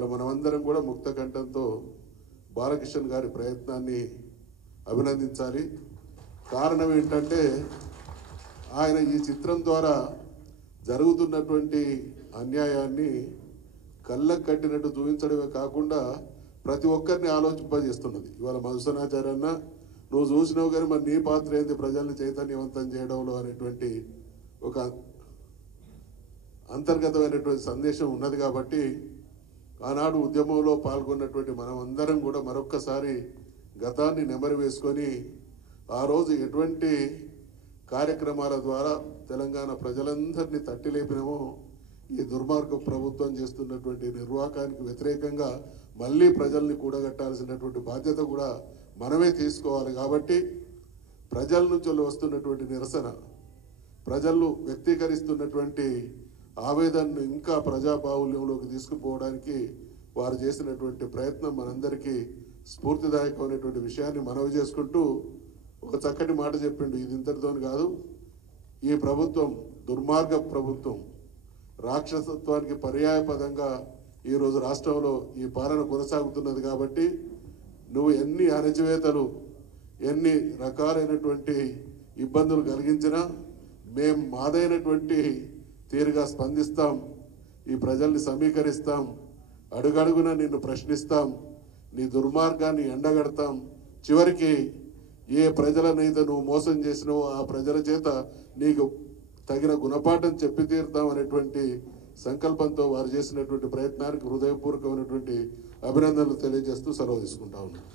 ఇవాళ మనమందరం కూడా ముక్త కంఠంతో బాలకృష్ణ గారి ప్రయత్నాన్ని అభినందించాలి. కారణం ఏంటంటే ఆయన ఈ చిత్రం ద్వారా జరుగుతున్నటువంటి అన్యాయాన్ని కళ్ళకు కట్టినట్టు చూపించడమే కాకుండా ప్రతి ఒక్కరిని ఆలోచింపజేస్తున్నది. ఇవాళ మధుసూదనాచార్య అన్న నువ్వు చూసినావు కానీ మరి నీ పాత్ర ఏంది ప్రజల్ని చైతన్యవంతం చేయడంలో అనేటువంటి ఒక అంతర్గతమైనటువంటి సందేశం ఉన్నది. కాబట్టి ఆనాడు ఉద్యమంలో పాల్గొన్నటువంటి మనం అందరం కూడా మరొక్కసారి గతాన్ని నెమరు వేసుకొని ఆ రోజు ఎటువంటి కార్యక్రమాల ద్వారా తెలంగాణ ప్రజలందరినీ తట్టి లేపినామో ఈ దుర్మార్గ ప్రభుత్వం చేస్తున్నటువంటి నిర్వాకానికి వ్యతిరేకంగా మళ్ళీ ప్రజల్ని కూడగట్టాల్సినటువంటి బాధ్యత కూడా మనమే తీసుకోవాలి. కాబట్టి ప్రజల నుంచి వస్తున్నటువంటి నిరసన, ప్రజలు వ్యక్తీకరిస్తున్నటువంటి ఆవేదనను ఇంకా ప్రజాబాహుల్యంలోకి తీసుకుపోవడానికి వారు చేసినటువంటి ప్రయత్నం మనందరికీ స్ఫూర్తిదాయకమైనటువంటి విషయాన్ని మనవి చేసుకుంటూ ఒక చక్కటి మాట చెప్పిండు. ఇది ఇంతటితో కాదు, ఈ ప్రభుత్వం దుర్మార్గ ప్రభుత్వం, రాక్షసత్వానికి పర్యాయ పదంగా ఈరోజు రాష్ట్రంలో ఈ పాలన కొనసాగుతున్నది. కాబట్టి నువ్వు ఎన్ని అణచివేతలు ఎన్ని రకాలైనటువంటి ఇబ్బందులు కలిగించినా మేము మాదైనటువంటి తీరుగా స్పందిస్తాం, ఈ ప్రజల్ని సమీకరిస్తాం, అడుగడుగున నిన్ను ప్రశ్నిస్తాం, నీ దుర్మార్గాన్ని ఎండగడతాం, చివరికి ఏ ప్రజలనైతే నువ్వు మోసం చేసినావో ఆ ప్రజల చేత నీకు తగిన గుణపాఠం చెప్పి తీరుతాం అనేటువంటి సంకల్పంతో వారు చేసినటువంటి ప్రయత్నానికి హృదయపూర్వకమైనటువంటి అభినందనలు తెలియజేస్తూ సెలవు తీసుకుంటా ఉన్నాను.